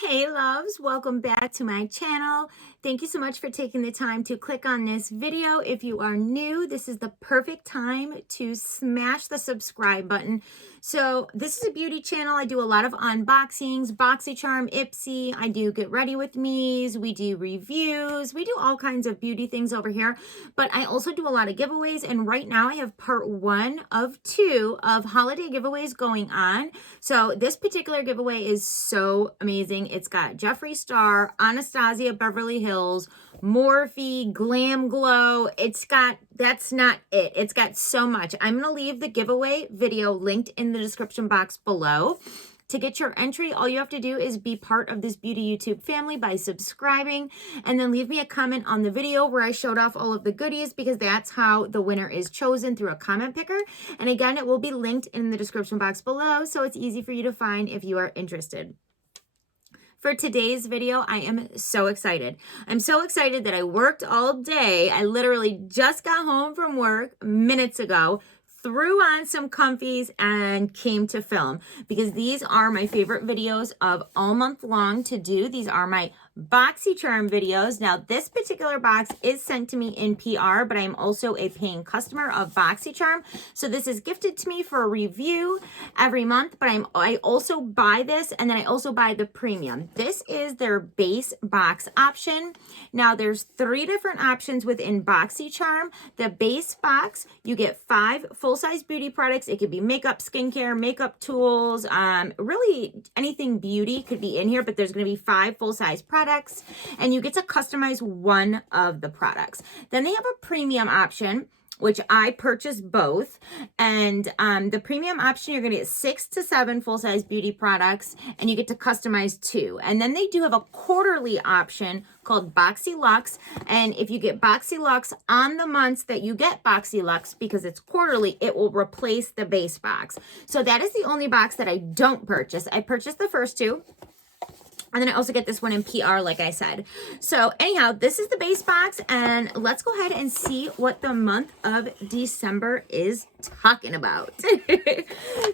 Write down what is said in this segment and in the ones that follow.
Hey loves, welcome back to my channel. Thank you so much for taking the time to click on this video. If you are new, this is the perfect time to smash the subscribe button. So this is a beauty channel. I do a lot of unboxings, BoxyCharm, Ipsy. I do get ready with me's. We do reviews. We do all kinds of beauty things over here. But I also do a lot of giveaways. And right now I have part 1 of 2 of holiday giveaways going on. So this particular giveaway is so amazing. It's got Jeffree Star, Anastasia Beverly Hills, Morphe, Glam Glow. That's not it. It's got so much. I'm going to leave the giveaway video linked in the description box below. To get your entry, all you have to do is be part of this beauty YouTube family by subscribing, and then leave me a comment on the video where I showed off all of the goodies, because that's how the winner is chosen, through a comment picker. And again, it will be linked in the description box below, so it's easy for you to find if you are interested. For today's video, I am so excited. I'm so excited that I worked all day. I literally just got home from work minutes ago, threw on some comfies and came to film, because these are my favorite videos of all month long to do. These are my BoxyCharm videos. Now, this particular box is sent to me in PR, but I'm also a paying customer of BoxyCharm. So this is gifted to me for a review every month, but I also buy this, and then I also buy the premium. This is their base box option. Now, there's 3 different options within BoxyCharm. The base box, you get 5 full-size beauty products. It could be makeup, skincare, makeup tools, really anything beauty could be in here, but there's going to be 5 full-size products, and you get to customize one of the products. Then they have a premium option, which I purchased both. And the premium option, you're going to get 6 to 7 full-size beauty products, and you get to customize 2. And then they do have a quarterly option called Boxy Luxe. And if you get Boxy Luxe on the months that you get Boxy Luxe, because it's quarterly, it will replace the base box. So that is the only box that I don't purchase. I purchased the first 2. And then I also get this one in PR, like I said. So anyhow, this is the base box, and let's go ahead and see what the month of December is talking about.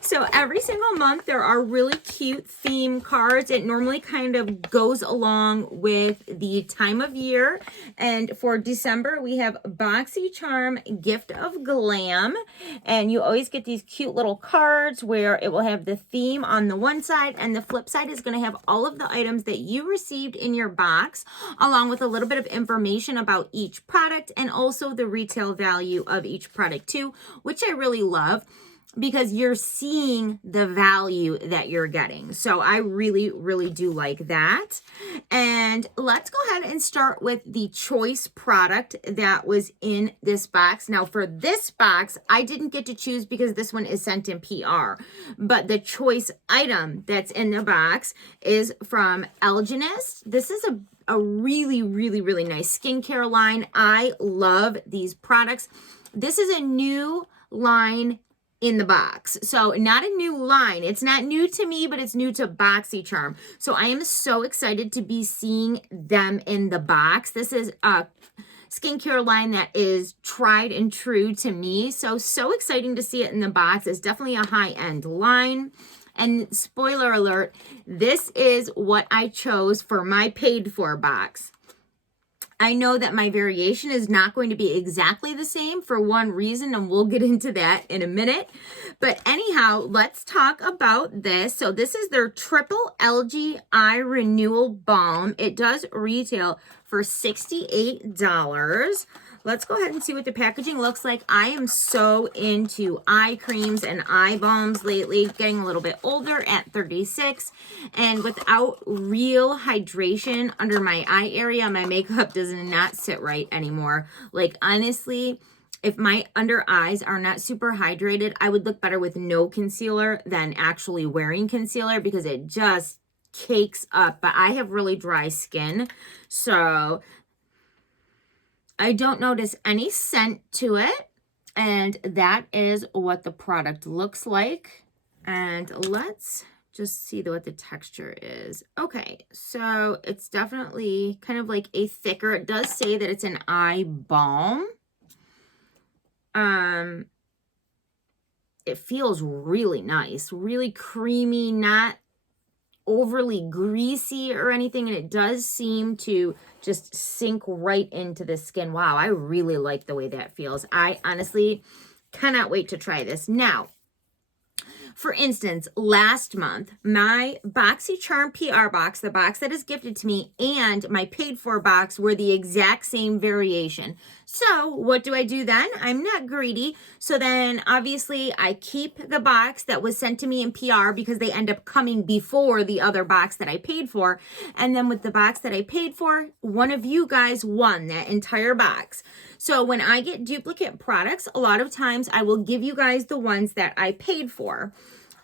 So every single month there are really cute theme cards. It normally kind of goes along with the time of year. And for December, we have BoxyCharm Gift of Glam. And you always get these cute little cards where it will have the theme on the one side, and the flip side is going to have all of the items that you received in your box, along with a little bit of information about each product, and also the retail value of each product too, which I really love, because you're seeing the value that you're getting. So I really, really do like that. And let's go ahead and start with the choice product that was in this box. Now, for this box, I didn't get to choose because this one is sent in PR. But the choice item that's in the box is from Algenist. This is a really, really, really nice skincare line. I love these products. This is a new line in the box. So not a new line. It's not new to me, but it's new to BoxyCharm. So I am so excited to be seeing them in the box. This is a skincare line that is tried and true to me. So exciting to see it in the box. It's definitely a high-end line. And spoiler alert, this is what I chose for my paid for box. I know that my variation is not going to be exactly the same for one reason, and we'll get into that in a minute. But anyhow, let's talk about this. So this is their Triple Algae Eye Renewal Balm. It does retail for $68. Let's go ahead and see what the packaging looks like. I am so into eye creams and eye balms lately, getting a little bit older at 36. And without real hydration under my eye area, my makeup does not sit right anymore. Like, honestly, if my under eyes are not super hydrated, I would look better with no concealer than actually wearing concealer, because it just cakes up. But I have really dry skin, so I don't notice any scent to it, and that is what the product looks like. And let's just see what the texture is. Okay, so it's definitely kind of like a thicker, it does say that it's an eye balm. It feels really nice, really creamy, not overly greasy or anything, and it does seem to just sink right into the skin. Wow, I really like the way that feels. I honestly cannot wait to try this. Now, for instance, last month, my BoxyCharm PR box, the box that is gifted to me, and my paid for box were the exact same variation. So what do I do then? I'm not greedy. So then obviously I keep the box that was sent to me in PR because they end up coming before the other box that I paid for. And then with the box that I paid for, one of you guys won that entire box. So when I get duplicate products, a lot of times I will give you guys the ones that I paid for.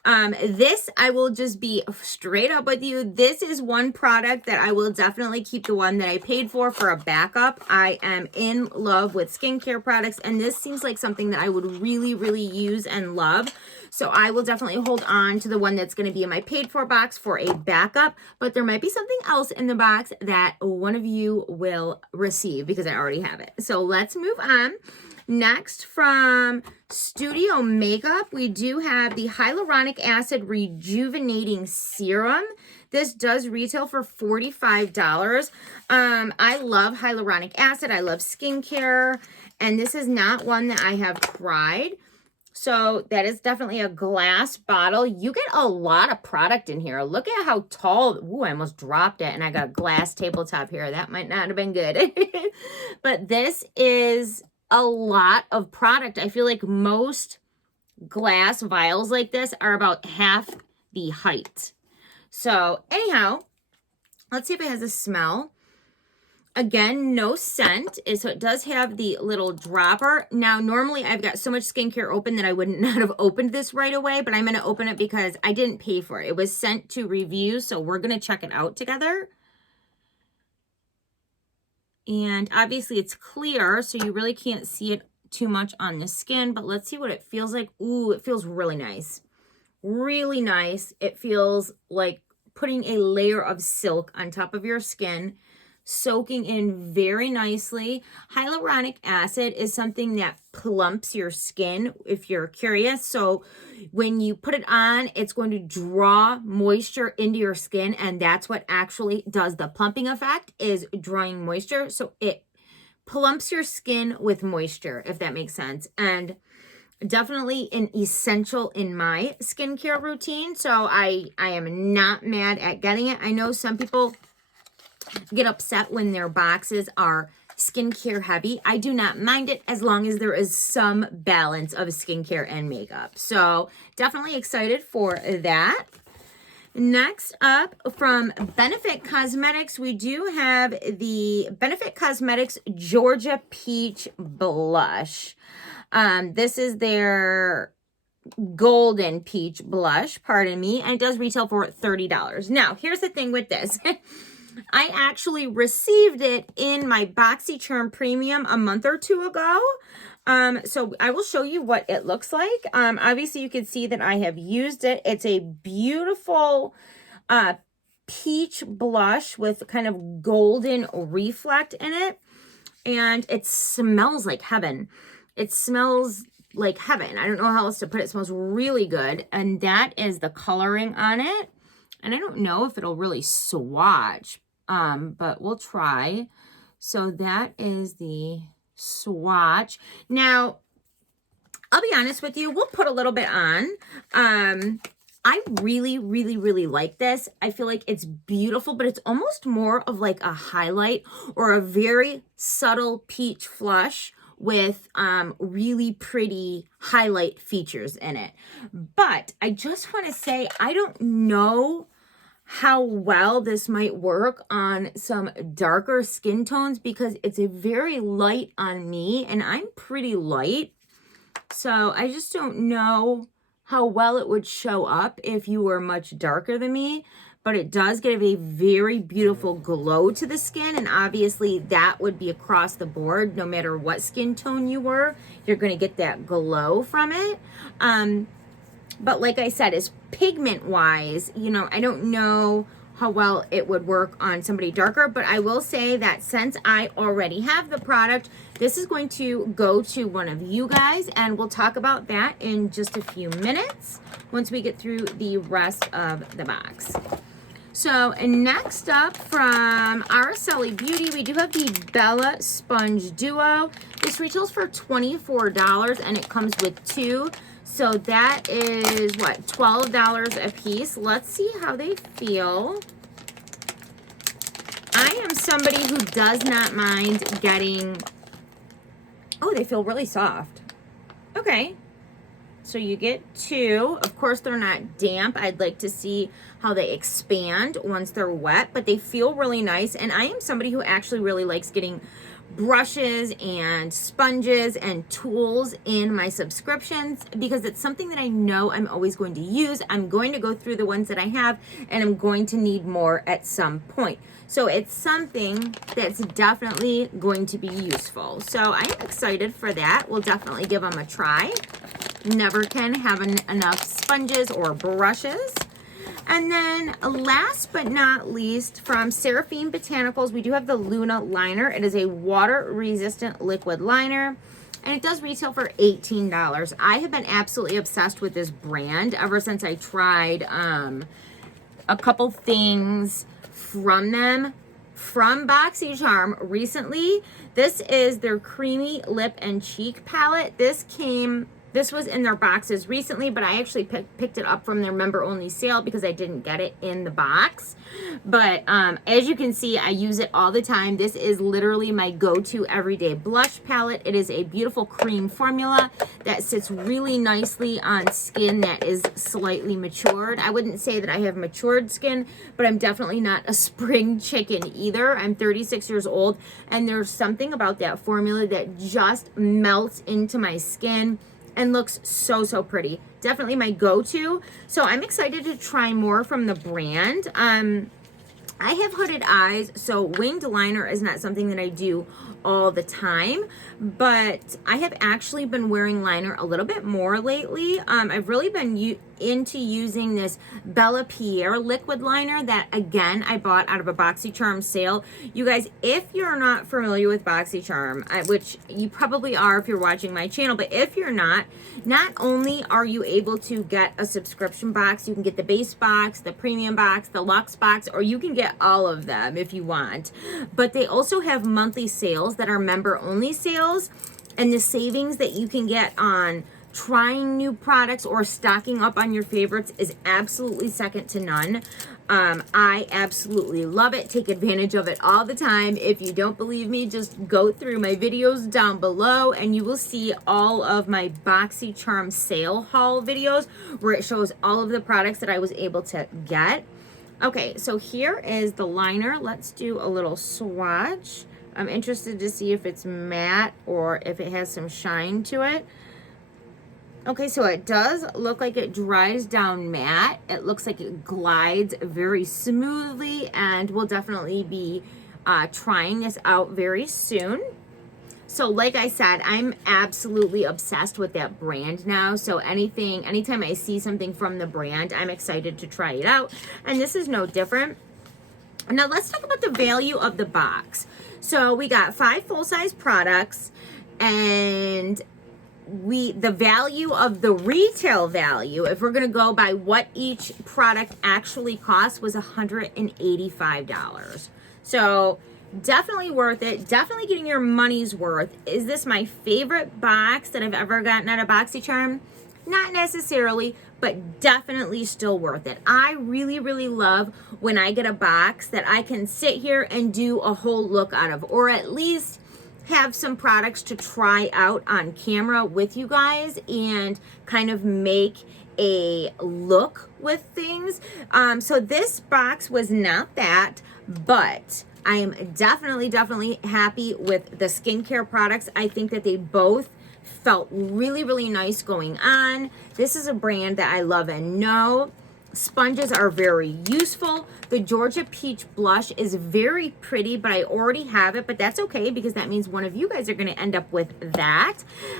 This, I will just be straight up with you. This is one product that I will definitely keep the one that I paid for a backup. I am in love with skincare products, and this seems like something that I would really, really use and love. So I will definitely hold on to the one that's going to be in my paid for box for a backup, but there might be something else in the box that one of you will receive because I already have it. So let's move on. Next, from Studio Makeup, we do have the Hyaluronic Acid Rejuvenating Serum. This does retail for $45. I love hyaluronic acid. I love skincare, and this is not one that I have tried. So that is definitely a glass bottle. You get a lot of product in here. Look at how tall. Ooh, I almost dropped it, and I got a glass tabletop here. That might not have been good. But this is a lot of product. I feel like most glass vials like this are about half the height. So anyhow, let's see if it has a smell. Again, no scent, so it does have the little dropper. Now, normally I've got so much skincare open that I would not have opened this right away, but I'm going to open it because I didn't pay for it. It was sent to review, so we're going to check it out together. And obviously it's clear, so you really can't see it too much on the skin, but let's see what it feels like. Ooh, it feels really nice. Really nice. It feels like putting a layer of silk on top of your skin, soaking in very nicely. Hyaluronic acid is something that plumps your skin, if you're curious. So when you put it on, it's going to draw moisture into your skin, and that's what actually does the plumping effect, is drawing moisture. So it plumps your skin with moisture, if that makes sense. And definitely an essential in my skincare routine. So I am not mad at getting it. I know some people get upset when their boxes are skincare heavy. I do not mind it as long as there is some balance of skincare and makeup. So definitely excited for that. Next up, from Benefit Cosmetics, we do have the Benefit Cosmetics Georgia Peach Blush. This is their golden peach blush, pardon me, and it does retail for $30. Now, here's the thing with this. I actually received it in my BoxyCharm Premium a month or two ago. So I will show you what it looks like. Obviously, you can see that I have used it. It's a beautiful peach blush with kind of golden reflect in it. And it smells like heaven. It smells like heaven. I don't know how else to put it. It smells really good. And that is the coloring on it. And I don't know if it'll really swatch, but we'll try. So that is the swatch. Now, I'll be honest with you, we'll put a little bit on. I really, really, really like this. I feel like it's beautiful, but it's almost more of like a highlight or a very subtle peach flush with really pretty highlight features in it. But I just want to say, I don't know how well this might work on some darker skin tones because it's a very light on me, and I'm pretty light. So I just don't know how well it would show up if you were much darker than me. But it does give a very beautiful glow to the skin, and obviously that would be across the board. No matter what skin tone you were, you're going to get that glow from it. But like I said, as pigment wise, you know, I don't know how well it would work on somebody darker, but I will say that since I already have the product, this is going to go to one of you guys, and we'll talk about that in just a few minutes once we get through the rest of the box. So, and next up from Araceli Beauty, we do have the Bella Sponge Duo. This retails for $24 and it comes with 2. So that is, what, $12 a piece. Let's see how they feel. I am somebody who does not mind getting... Oh, they feel really soft. Okay. So you get 2. Of course, they're not damp. I'd like to see how they expand once they're wet, but they feel really nice. And I am somebody who actually really likes getting brushes and sponges and tools in my subscriptions because it's something that I know I'm always going to use. I'm going to go through the ones that I have and I'm going to need more at some point. So it's something that's definitely going to be useful. So I'm excited for that. We'll definitely give them a try. Never can have enough sponges or brushes. And then last but not least, from Seraphine Botanicals, we do have the Luna Liner. It is a water-resistant liquid liner, and it does retail for $18. I have been absolutely obsessed with this brand ever since I tried a couple things from them from BoxyCharm recently. This is their Creamy Lip and Cheek Palette. This was in their boxes recently, but I actually picked it up from their member-only sale because I didn't get it in the box. But as you can see, I use it all the time. This is literally my go-to everyday blush palette. It is a beautiful cream formula that sits really nicely on skin that is slightly matured. I wouldn't say that I have matured skin, but I'm definitely not a spring chicken either. I'm 36 years old, and there's something about that formula that just melts into my skin and looks so, so pretty. Definitely my go-to. So I'm excited to try more from the brand. I have hooded eyes, so winged liner is not something that I do all the time, but I have actually been wearing liner a little bit more lately. I've really been into using this Bella Pierre liquid liner that, again, I bought out of a BoxyCharm sale. You guys, if you're not familiar with BoxyCharm, which you probably are if you're watching my channel, but if you're not only are you able to get a subscription box, you can get the base box, the premium box, the luxe box, or you can get all of them if you want. But they also have monthly sales that are member-only sales, and the savings that you can get on trying new products or stocking up on your favorites is absolutely second to none. I absolutely love it. Take advantage of it all the time. If you don't believe me, just go through my videos down below and you will see all of my BoxyCharm sale haul videos where it shows all of the products that I was able to get. Okay, so here is the liner. Let's do a little swatch. I'm interested to see if it's matte or if it has some shine to it. Okay, so it does look like it dries down matte. It looks like it glides very smoothly, and we'll definitely be trying this out very soon. So like I said, I'm absolutely obsessed with that brand now. So anytime I see something from the brand, I'm excited to try it out. And this is no different. Now let's talk about the value of the box. So we got 5 full-size products, and the value of the retail value, if we're going to go by what each product actually costs, was $185. So definitely worth it. Definitely getting your money's worth. Is this my favorite box that I've ever gotten at a BoxyCharm? Not necessarily, but definitely still worth it. I really, really love when I get a box that I can sit here and do a whole look out of, or at least have some products to try out on camera with you guys and kind of make a look with things. So this box was not that, but I am definitely happy with the skincare products. I think that they both felt really, really nice going on. This is a brand that I love and know. Sponges are very useful. The Georgia Peach blush is very pretty, but I already have it, but that's okay because that means one of you guys are going to end up with that.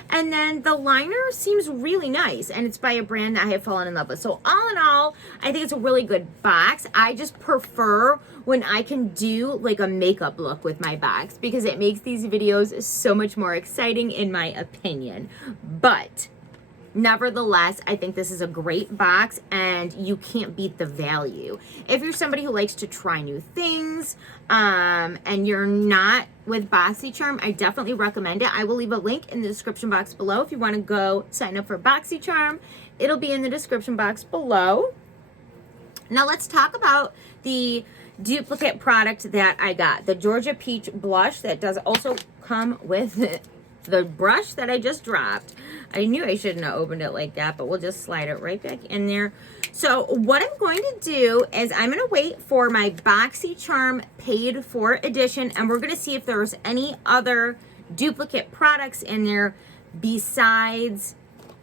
And then the liner seems really nice, and it's by a brand that I have fallen in love with. So all in all, I think it's a really good box. I just prefer when I can do like a makeup look with my box because it makes these videos so much more exciting in my opinion. But Nevertheless, I think this is a great box and you can't beat the value. If you're somebody who likes to try new things and you're not with BoxyCharm, I definitely recommend it. I will leave a link in the description box below if you want to go sign up for BoxyCharm. It'll be in the description box below. Now let's talk about the duplicate product that I got. The Georgia Peach Blush that does also come with the brush that I just dropped. I knew I shouldn't have opened it like that, but we'll just slide it right back in there. So what I'm going to do is I'm going to wait for my BoxyCharm paid for edition, and we're going to see if there's any other duplicate products in there besides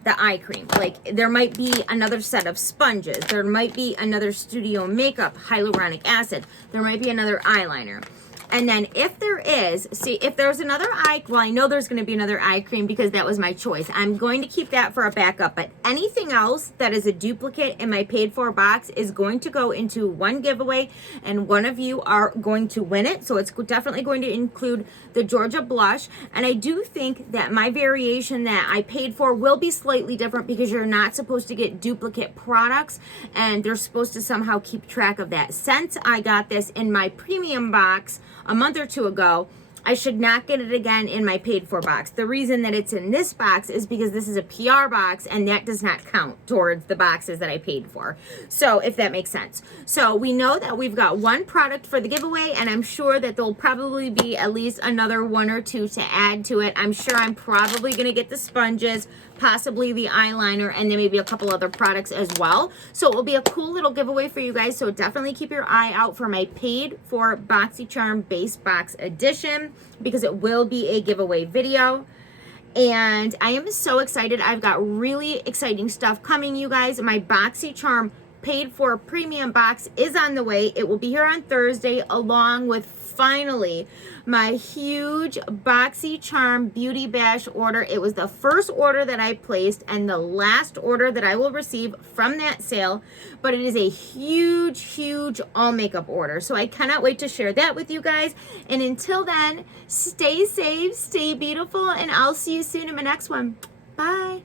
the eye cream. Like there might be another set of sponges. There might be another studio makeup, hyaluronic acid. There might be another eyeliner. And then if there is, see, if there's another eye, well, I know there's going to be another eye cream because that was my choice. I'm going to keep that for a backup, but anything else that is a duplicate in my paid for box is going to go into one giveaway, and one of you are going to win it. So it's definitely going to include the Georgia Blush. And I do think that my variation that I paid for will be slightly different because you're not supposed to get duplicate products and they're supposed to somehow keep track of that. Since I got this in my premium box a month or two ago, I should not get it again in my paid for box. The reason that it's in this box is because this is a PR box and that does not count towards the boxes that I paid for. So if that makes sense. So we know that we've got one product for the giveaway, and I'm sure that there'll probably be at least another one or two to add to it. I'm sure I'm probably going to get the sponges, possibly the eyeliner, and then maybe a couple other products as well. So it will be a cool little giveaway for you guys. So definitely keep your eye out for my paid for BoxyCharm base box edition because it will be a giveaway video. And I am so excited. I've got really exciting stuff coming, you guys. My BoxyCharm paid for premium box is on the way. It will be here on Thursday, along with finally my huge BoxyCharm Beauty Bash order. It was the first order that I placed and the last order that I will receive from that sale, but it is a huge all makeup order. So I cannot wait to share that with you guys. And until then, stay safe, stay beautiful, and I'll see you soon in my next one. Bye.